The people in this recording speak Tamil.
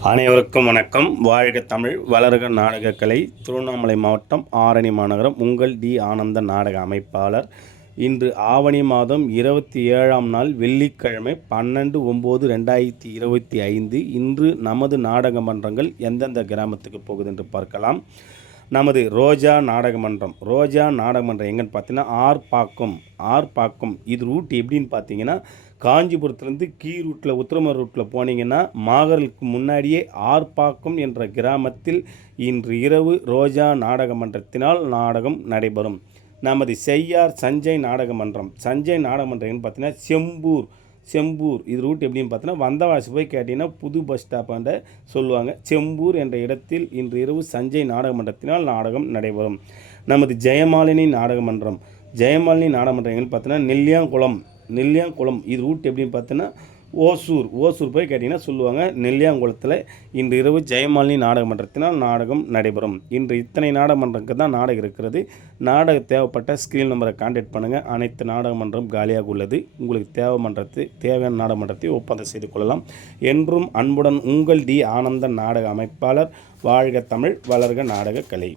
அனைவருக்கும் வணக்கம். வாழ்க தமிழ் வளர்க நாடகக்கலை திருவண்ணாமலை மாவட்டம் ஆரணி மாநகரம். உங்கள் டி. ஆனந்த நாடக அமைப்பாளர். இன்று ஆவணி மாதம் இருபத்தி ஏழாம் நாள் வெள்ளிக்கிழமை பன்னெண்டு ஒம்பது ரெண்டாயிரத்தி இருபத்தி ஐந்து. இன்று நமது நாடக மன்றங்கள் எந்தெந்த கிராமத்துக்கு போகுது என்று பார்க்கலாம். நமது ரோஜா நாடகமன்றம். ரோஜா நாடகமன்றம் எங்கன்னு பார்த்தீங்கன்னா ஆர்பாக்கம் ஆர்பாக்கம் இது ரூட் எப்படின்னு பார்த்தீங்கன்னா காஞ்சிபுரத்துலேருந்து கீ ரூட்டில் உத்திரமர் ரூட்டில் போனீங்கன்னா மாகரலுக்கு முன்னாடியே ஆர்ப்பாக்கம் என்ற கிராமத்தில் இன்று இரவு ரோஜா நாடக மன்றத்தினால் நாடகம் நடைபெறும். நமது செய்யார் சஞ்சய் நாடக மன்றம் சஞ்சய் நாடக மன்றம் பார்த்தீங்கன்னா செம்பூர். செம்பூர் இது ரூட் எப்படின்னு பார்த்தோன்னா வந்தவாசி போய் கேட்டிங்கன்னா புது பஸ் ஸ்டாப்பாண்ட சொல்லுவாங்க. செம்பூர் என்ற இடத்தில் இன்று இரவு சஞ்சய் நாடக மன்றத்தினால் நாடகம் நடைபெறும். நமது ஜெயமாலினி நாடக மன்றம் ஜெயமாலினி நாடக மன்றம் எங்கன்னு பார்த்தோன்னா நெல்லியாங்குளம். நெல்லியாங்குளம் இது ரூட் எப்படின்னு பார்த்தோன்னா ஓசூர் ஓசூர் போய் கேட்டிங்கன்னா சொல்லுவாங்க நெல்லியாங்குளத்தில் இன்று இரவு ஜெயமாலினி நாடக மன்றத்தினால் நாடகம் நடைபெறும். இன்று இத்தனை நாடகமன்றங்களுக்கு தான் நாடகம் இருக்கிறது. நாடக தேவைப்பட்ட ஸ்க்ரீன் நம்பரை கான்டாக்ட் பண்ணுங்கள் அனைத்து நாடகமன்றம் காலியாக உள்ளது. உங்களுக்கு தேவை மன்றத்து தேவையான நாடகமன்றத்தை ஒப்பந்தம் செய்து கொள்ளலாம். என்றும் அன்புடன் உங்கள் டி ஆனந்த நாடக அமைப்பாளர் வாழ்க தமிழ் வளர்க நாடக கலை